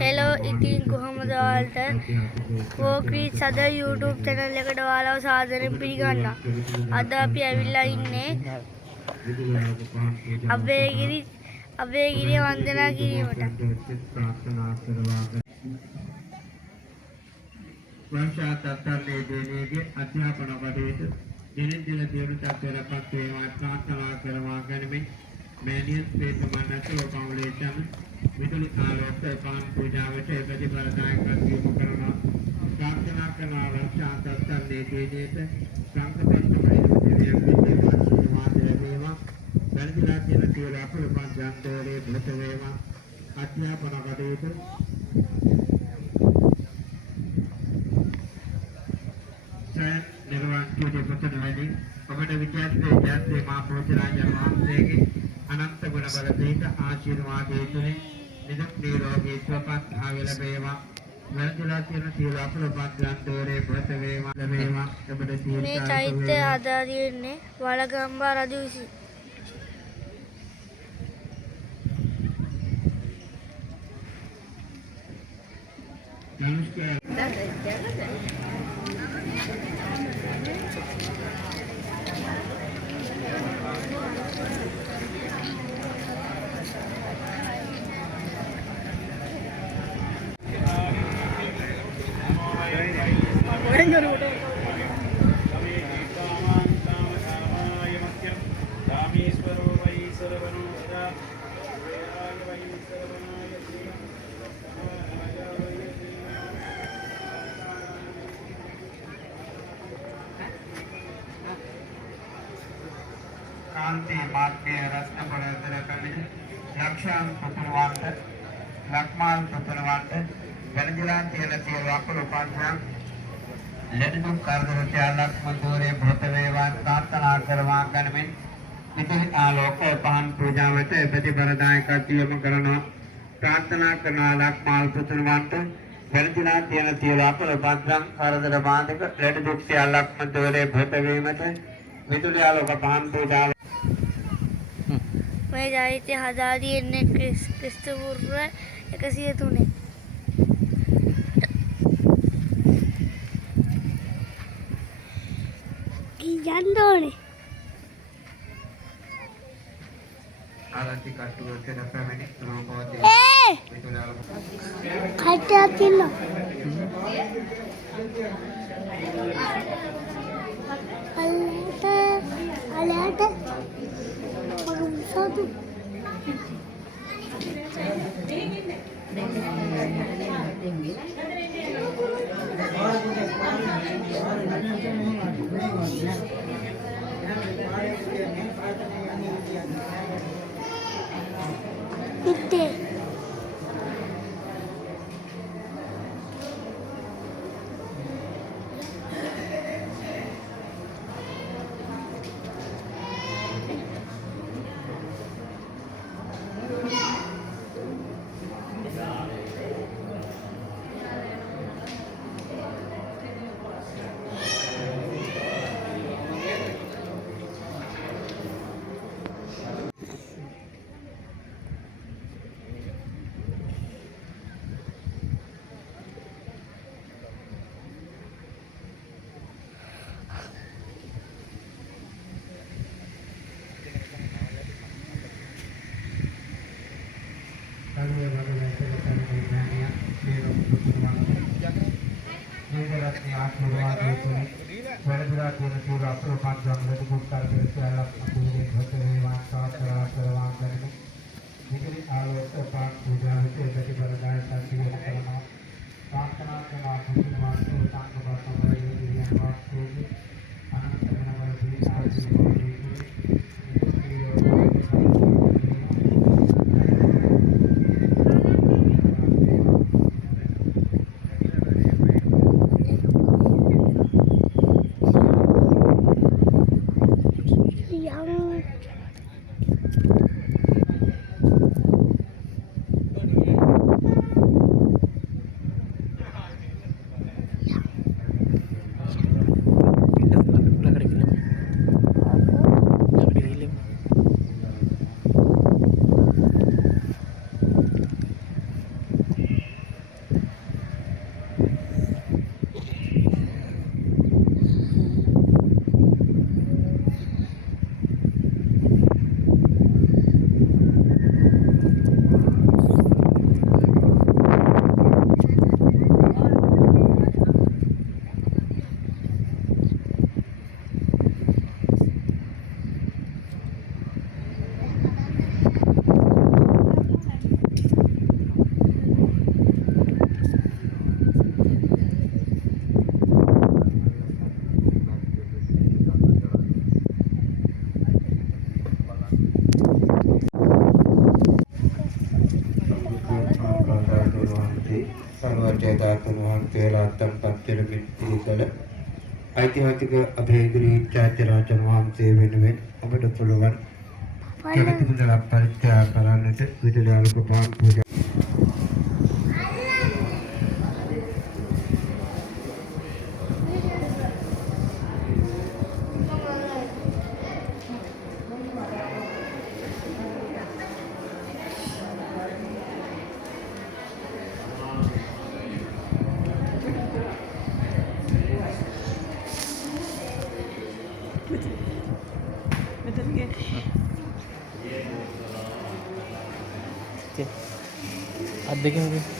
Hello ඉතින් කොහොමද ඔයාලට වෝක්‍රීට් අද YouTube channel එකට ඔයාලව සාදරයෙන් පිළිගන්නවා. අද අපි ඇවිල්ලා ඉන්නේ අබේගිරිය වන්දනා කිරීමට. වංශාතත්ත්වයේ දේනේගේ අධ්‍යාපන කටයුතු දිනෙන් දින දියුණු තත්ත්වයටපත් වේවා ප්‍රාර්ථනා කරනවා ගැනීම මෑණියන් වේදමනස ලෝකවලේචන් විදුලි ආලෝක පාන් පූජාවට ප්‍රතිපලදායකත්වය කරනවා ප්‍රාර්ථනා කරන වංශාතත්ත්වයේ දේනේට සංකප්පයෙන් වේවා බැලඳිලා කියන තියල අපල පන්දන්තරේ බුත වේවා අධ්‍යාපන කටයුතු निर्वाण के पतन वाली अपने विचार से जैसे मां पहुंचराजा महादेव अनंत गुण बल सहित आशीर्वाद हेतुने निदक निरोगी स्वपथ आवेल बेवा वरदिला तीन तीलापुर पात्रांतरे भृत वेवा लवेवा कबड तीर्थ මේ චෛත්‍ය ආධාරයෙන්නේ වලගම්බා රජු විසින්. नमस्कार कांति मार्गे रत्न पड़तर कवि लक्षण पुत्रवांत लक्ष्मण पुत्रवांत गणजिला तेल तेल वाकुल उपाध्याय लड्डू करदर चालक मंदूरे भूतवेवान प्रार्थना करवा गणमिन इति आलोक पान पूजा वते प्रतिपरदाय कर्तव्यम करना प्रार्थना करना लक्ष्मण पुत्रवांत गणजिला तेल तेल वाकुल उपाध्याय करदर बांधक लड्डू चालक मंदूरे भूतवेमते विदुली आलोक पान पूजा මේ චෛත්‍ය හදාරියෙන්නේ ක්‍රිස්තු පූර්ව 103. කියන්න ඕනේ. ආරති කට්ටුවට පැමිණි රූපවතී විදුලි ආලෝක කට්ටයක් තියෙනවා. අලට සතු ඉත්තේ පූජා දාතුන් වහන්සේලා අත්තම්පත් වෙමින් ඉතිකල ඓතිහාසික අභයගිරි චෛත්‍යරාජන් වහන්සේ වෙනුවෙන් ඔබට පුළුවන් චරිත මුදලක් පරිත්‍යාග කරන්නට විදුලි ආලෝක පාන් පූජා අත් දෙකම